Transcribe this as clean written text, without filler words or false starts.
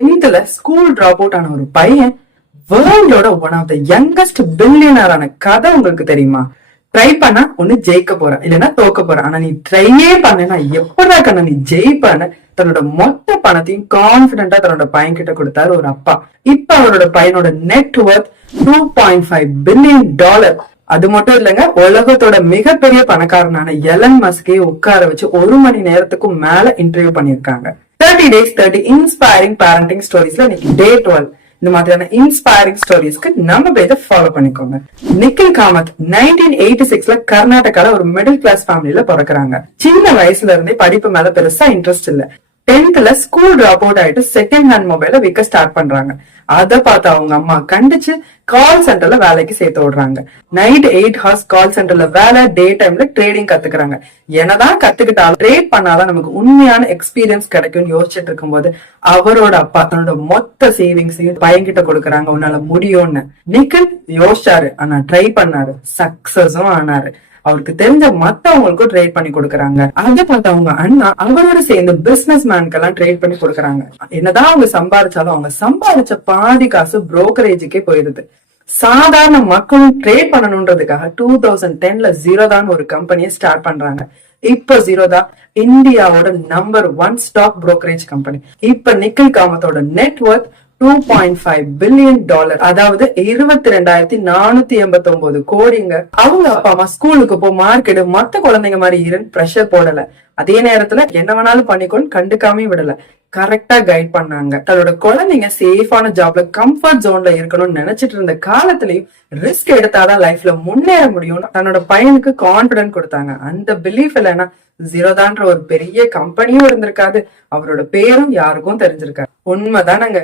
10th school drop out ஆன ஒரு பையன் வேர்ல்டோட ஒன் ஆஃப் த யங்கஸ்ட் பில்லியனரான கதை உங்களுக்கு தெரியுமா? ட்ரை பண்ணா ஒண்ணு ஜெயிக்க போற, இல்லைன்னா தோக்க போற. ஆனா நீ ட்ரையே பண்ணா எப்படா கண்ணா நீ ஜெயிப்பான்னு தன்னோட மொத்த பணத்தையும் கான்பிடண்டா தன்னோட பையன் கிட்ட கொடுத்தாரு ஒரு அப்பா. இப்ப அவரோட பையனோட நெட் ஒர்த் $2.5 பில்லியன். அது மட்டும் இல்லங்க, உலகத்தோட மிகப்பெரிய பணக்காரனான எலன் மஸ்கே உட்கார வச்சு 1 மணி நேரத்துக்கும் மேல இன்டர்வியூ பண்ணிருக்காங்க. 30 days 30 இன்ஸ்பைரிங் பேரண்டிங் ஸ்டோரிஸ்ல இன்னைக்கு டே 12. இந்த மாதிரியான இன்ஸ்பைரிங் ஸ்டோரிஸ்க்கு நம்ம பேஜ ஃபாலோ பண்ணிக்கோங்க. நிக்கில் காமத் 1986 கர்நாடகால ஒரு மிடில் கிளாஸ் ஃபேமிலில பிறக்குறாங்க. சின்ன வயசுல இருந்தே படிப்பு மேல பெருசா இன்ட்ரெஸ்ட் இல்ல. 10th ஸ்கூல் டிராப் அவுட் ஆயிட்டு செகண்ட் ஹேண்ட் மொபைல விற்க ஸ்டார்ட் பண்றாங்க. அத பார்த்து அவங்க அம்மா கண்டிச்சு கால் சென்டர்ல வேலைக்கு சேர்த்து விடுறாங்க. நைட் 8 hours கால் சென்டர்ல வேலை, டே டைம்ல ட்ரேடிங் கத்துக்கிறாங்க. என்னதான் கத்துக்கிட்டாலும் ட்ரேட் பண்ணாதான் நமக்கு உண்மையான எக்ஸ்பீரியன்ஸ் கிடைக்கும்னு யோசிச்சுட்டு இருக்கும் போது அவரோட அப்பா தன்னோட மொத்த சேவிங்ஸையும் பையன்கிட்ட கொடுக்கறாங்க, உன்னால முடியும்னு. நிக்கில் யோசிச்சாரு, ஆனா ட்ரை பண்ணாரு, சக்சஸும் ஆனாரு. அவருக்கு தெரிஞ்ச மத்தவங்களுக்கும் ட்ரேட் பண்ணி கொடுக்கறாங்க. அதை பார்த்து அவங்க அண்ணா அவரோட சேர்ந்து பிசினஸ் மேன்கெல்லாம் ட்ரேட் பண்ணி கொடுக்கறாங்க. என்னதான் அவங்க சம்பாதிச்சாலும் அவங்க சம்பாதிச்ச பாதி காசு புரோக்கரேஜுக்கே போயிருது. சாதாரண மக்களும் ட்ரேட் பண்ணணும்ன்றதுக்காக 2010 ஜீரோதான் ஒரு கம்பெனியை ஸ்டார்ட் பண்றாங்க. இப்ப ஜீரோதா இந்தியாவோட நம்பர் 1 ஸ்டாக் புரோக்கரேஜ் கம்பெனி. இப்ப நிக்கில் காமத்தோட நெட் ஒர்த் $2.5 பில்லியன், அதாவது 22,489 கோடிங்க. அவங்க அப்பா அம்மா ஸ்கூலுக்கு போ, மார்க்கெட், மத்த குழந்தைங்க மாதிரி இருந்து பிரஷர் போடல. அதே நேரத்துல என்ன வேணாலும் பண்ணிக்கொண்டு கண்டுக்காம விடல, கரெக்டா கைட் பண்ணாங்க. தன்னோட குழந்தைங்க சேஃபான ஜாப்ல கம்ஃபர்ட் ஜோன்ல இருக்கணும்னு நினைச்சிட்டு இருந்த காலத்திலயும் ரிஸ்க் எடுத்தாதான் லைஃப்ல முன்னேற முடியும் தன்னோட பையனுக்கு கான்பிடன்ட் கொடுத்தாங்க. அந்த பிலீஃப் இல்லைன்னா ஜீரோதான்ற ஒரு பெரிய கம்பெனியும் இருந்திருக்காது, அவரோட பேரும் யாருக்கும் தெரிஞ்சிருக்காரு. உண்மைதானங்க.